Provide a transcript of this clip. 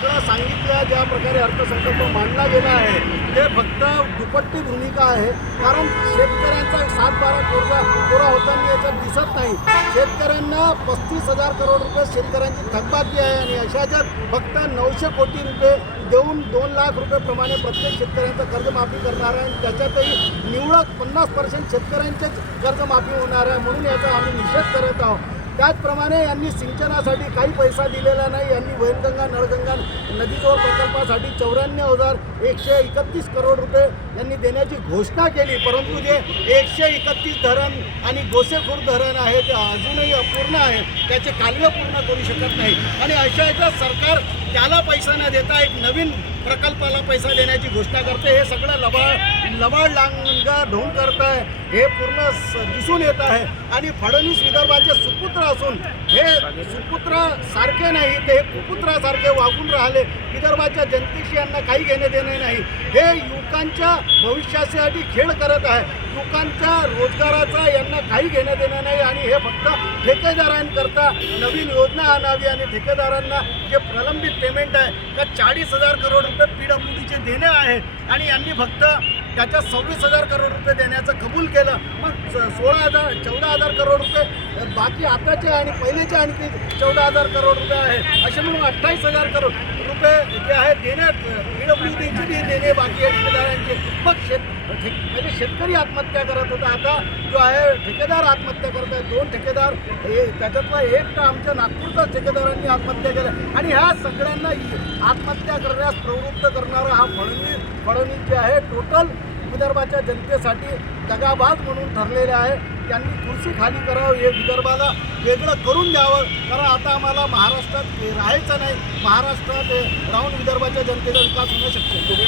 सांगितलं ज्या प्रकारे अर्थसंकल्प मांडला गेला आहे ते फक्त दुपट्टी भूमिका आहे. कारण शेतकऱ्यांचा 7-12 कोरा होताना याच्यात दिसत नाही. शेतकऱ्यांना 35,000 करोड रुपये शेतकऱ्यांची थकबाकी आहे आणि अशाच्यात फक्त 900 कोटी रुपये देऊन 2 लाख रुपये प्रमाणे प्रत्येक शेतकऱ्यांचं कर्जमाफी करणार आहे आणि त्याच्यातही निवडक 50% शेतकऱ्यांचेच कर्जमाफी होणार आहे. म्हणून याचा आम्ही निषेध करत आहोत. त्याचप्रमाणे यांनी सिंचनासाठी काही पैसा दिलेला नाही. यांनी वैनगंगा नळगंगा नदीजोड प्रकल्पासाठी 94,131 करोड रुपये यांनी देण्याची घोषणा केली. परंतु जे 131 धरण आणि गोसेखुर्द धरण आहे ते अजूनही अपूर्ण आहे. त्याचे कालवे पूर्ण करू शकत नाही आणि अशा याचा सरकार त्याला पैसा न देता एक नवीन प्रकल्पाला पैसा देण्याची घोषणा करते. हे सगळं लबाड लांगा ढोंग करत आहे. हे पूर्ण दिसून येत आहे आणि फडणवीस विदर्भाचे सुपुत्र असून हे सुपुत्र सारखे नाही, ते कुपुत्रासारखे वागून राहिले. विदर्भाच्या जनतेशी यांना काही घेणे देणे नाही. हे युवकांच्या भविष्यासाठी खेळ करत आहे. युवकांच्या रोजगाराचा यांना काही घेणं देणं नाही आणि हे फक्त ठेकेदारांकरता नवीन योजना आणावी आणि ठेकेदारांना जे प्रलंबित पेमेंट आहे का 40,000 करोड रुपये PWDचे देणे आहे आणि यांनी फक्त त्याच्या 26,000 करोड रुपये देण्याचं कबूल केलं. मग 14,000 करोड रुपये बाकी आताचे आणि पहिलेचे आणखी 14,000 करोड रुपये आहे. असे म्हणून 28,000 करोड रुपये जे आहे देण्यात PWDची बी देणे बाकी आहे ठेकेदारांचे. मग म्हणजे शेतकरी आत्महत्या करत होता, आता जो आहे ठेकेदार आत्महत्या करत आहे. 2 ठेकेदार त्याच्यातला एक तर आमच्या नागपूरचाच ठेकेदारांनी आत्महत्या केल्या आणि ह्या सगळ्यांना आत्महत्या करण्यास प्रवृत्त करणारा हा फडणवीस जे आहे टोटल विदर्भाच्या जनतेसाठी दगाबाज म्हणून ठरलेले आहे. त्यांनी खुर्ची खाली करावं, हे विदर्भाला वेगळं करून द्यावं. कारण आता आम्हाला महाराष्ट्रात राहायचं नाही. महाराष्ट्रात राहून विदर्भाच्या जनतेचा विकास होणं शक्य आहे.